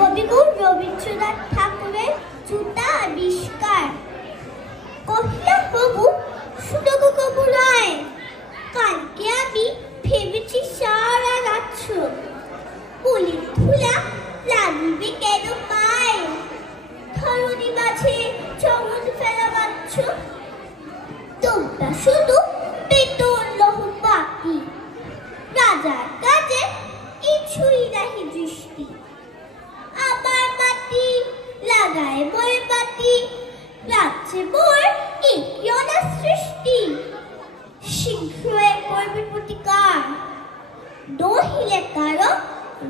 কবিগুরু রবীন্দ্রনাথ ঠাকুরের জুতা আবিষ্কার। কহিলা প্রভু সুডোগো কবু রায়, কালকে আমি ভেবেছি সারা রাত্র, পুলির ধুলা লাগিবে কেন পায়, ধরণী মাঝে চমন ফেলা মাত্র, তোমরা শুধু বেতন লহ বাকি, রাজার কাজে কিছুই নাহি দৃষ্টি, আবার মাটি লাগায় বই পাতি, রাজ্যে মোর কি অনার সৃষ্টি, শীঘ্রই করবে প্রতিকার, নহিলে কারো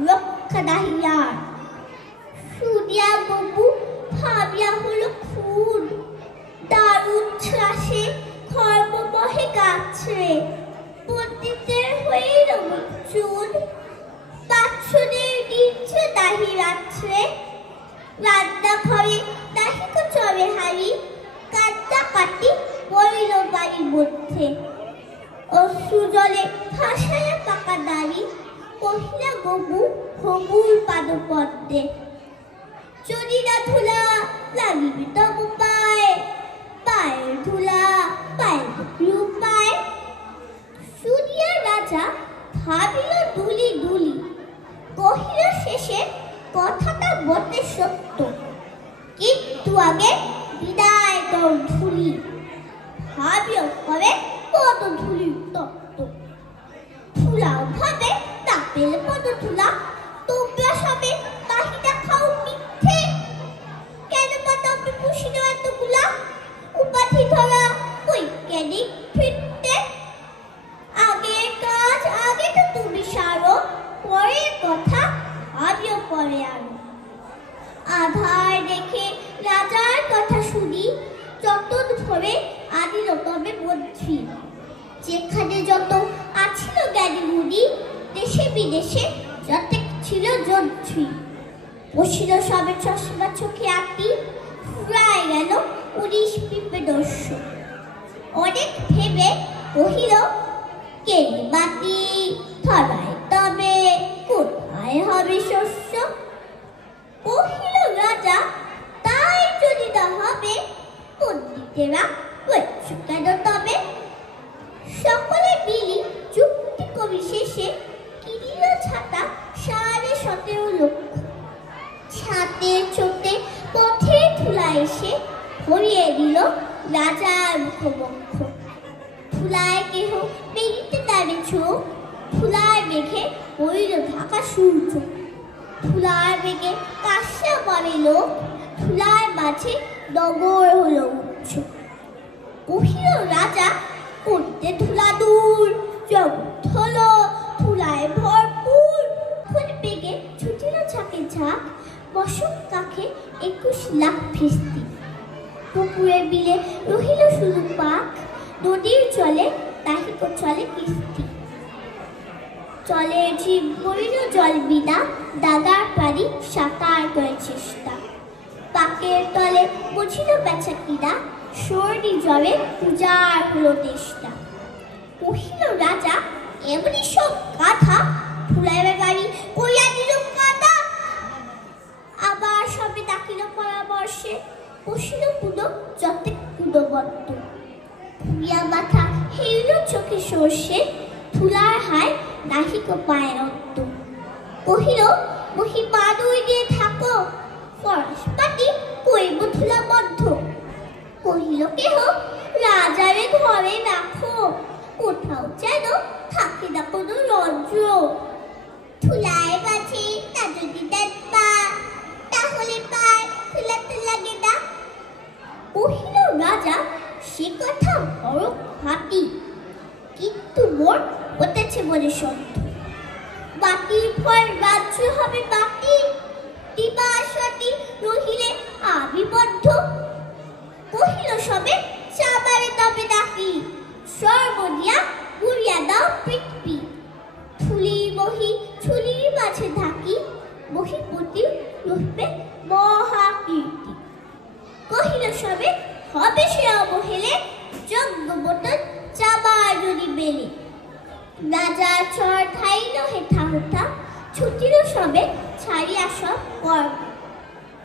রক্ষা নাহি আর। শুনিয়া বাবু ভাবিয়া হলো খুন, দারুণ ত্রাসে খর্ব বহে গাছে, পণ্ডিতের হইল চুন, বাৎসদের নিচ্ছে দাহি রাত্রে, রান্না ঘরে দাহিক চবে হারি, কান্না কাটি বইল বাড়ির মধ্যে, অশ্রু জলে ভাসায়া পাকা দাড়ি, কহিলা গবু হবুর পাদপদ্মে, যদি না ধুলা লাগিবে তব পায়, পায়ের ধুলা পায়ের উপায়। শুনিয়া রাজা ভাবিল দুলি দুলি, কহিল শেষে কথাটা বটে সত্য, কিন্তু আগে বিদায় কর ধুলি, ভাবিও কবে পদ ধুলির তত্ত্ব, ধুলাও ভাবে তাপেল পদ ধুলা, তোমরা সবে তাহিটা খাও মিথ্যে, কেন বা তবে পুষিল এতগুলা, উপাধি ধরা বৈজ্ঞানিক ফিরতে, আগের কাজ আগে তো তুমি সারো, পরের কথা ভাবিও পরে আরো। আধার দেখে রাজার কথা শুনি, যতন ধরে আদিল তবে মন্ত্রী, যেখানে যত আছিল জ্ঞানী মুনি, দেশে বিদেশে যত ছিল যন্ত্রী, বসিল সবে চশমা চোখে আঁকি, ফুরায় গেল 19 পিপে দস্য, অনেক ভেবে কহিল কেলি বাতি ধরায় তবে কোথায় হবে শস্য, কহিল রাজা তাই যদি না হবে, পণ্ডিতেরা বলছো কেন তবে, সকলে মিলি যুক্তি কবি শেষে কিনিল ছাতা 17.5 লক্ষ, ছাতে ছোটে পথে ধুলা এসে ভরিয়ে দিল রাজার মুখবক্ষ, ধুলায় কেহ বেরিতে তারে চোখ, ধুলার মেঘে হইল ঢাকা সূর্য, ধুলার বেগে কাশা পড়ে লোক, ধুলার মাঝে নগর হলো উচ্চ, কহিল রাজা করতে ধুলা দূর, জগৎ হলো ধুলায় ভরপুর, কোন বেগে ছুটিল ঝাঁকে ঝাঁক, বসক কাকে 21 লাখ ফিস্তি, পুকুরে বিলে রহিল শুধু পাক, নদীর জলে তাহিক চলে কিস্তি, জলের জীব বইল জল বিনা, দাগার পানি সাঁতার করে চেষ্টা, পাকের তলে বুঝিল বেচা কিনা, সর্দি জ্বরে পূজার হলো দেশটা, কহিল রাজা এমনি সব গাথা, ফুলাইবে বাড়ি কইয়া দিল কাদা, আবার সবে ডাকিল পরামর্শে, বসিল পুনো যতে কুদবদ্ধ, ভুইয়া মাথা হেইল চোখে সর্ষে, ধুলার হায় নাহিক পায়ের অন্ত, কহিল মহি বাদুই দিয়ে থাকো, ফরাস পাটি কইব ধুলা বদ্ধ, কহিল কেহ রাজারে ঘরে রাখো, কোথাও যেন থাকে না কোনো রন্ধ্র, ধুলায় মাঝে তা যদি দেন পা, তাহলে পায় ধুলাতে লাগে না। কহিল রাজা সে কথা বড় হাতি, কিন্তু মোর হতেছে বলে সত্য, বাতির ফল রাজ্য হবে বাতি, দিবাসতি রহিলে আবিবদ্ধ, কহিল সবে চাবারে তবে ডাকি, সর্বদিয়া গুড়িয়া দাও পৃথিবী, থুলির মহি ছুলির মাঝে থাকি, মহিপতি রূপে মহাকীর্তি, কহিল সবে হবে সে অবহেলে, যজ্ঞ বোতল চাবার যদি বেলে, রাজার চর খাইল হেথা হোথা, ছুটিল সবে সারিয়া সব কর্ম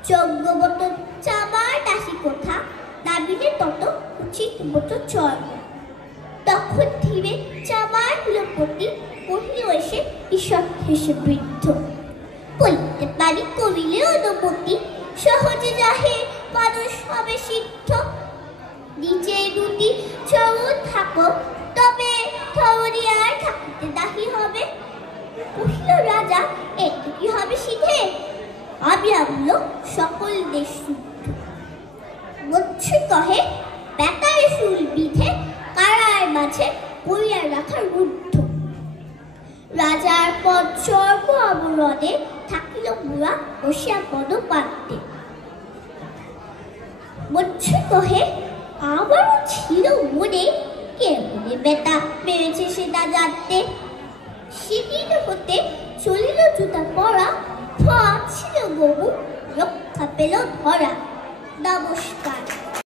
যজ্ঞবত চাবার দাসী কোথা দাবিলে তত উচিত মতো চর্ম তখন ধীরে চাবার কুলপতি কহিল এসে ঈষৎ হেসে বৃদ্ধ বলতে পারি করিলে অনুমতি সহজে যাহে মানুষ হবে সিদ্ধ নিচে দুটি চরণ থাকো তবে থরি আর থাকিতে দাহি হবে কহিল রাজা এতে কি হবে সিধে আমি আমলো সকল দেশ শুদ্ধ মৎস্য কহে বেতার শুল বিধে কারার মাঝে পড়িয়া রাখা রুদ্ধ রাজার পদ স্বর্গ অবরণে থাকিল বুড়া বসিয়া পদ পাত্রে মৎস্য কহে আমারও ছিল মনে কেমনে বেটা পেরেছে সেটা জানতে সেদিন হতে চলিল জুতা পরা ফল ছিল বহু রক্ষা পেল ধরা নমস্কার।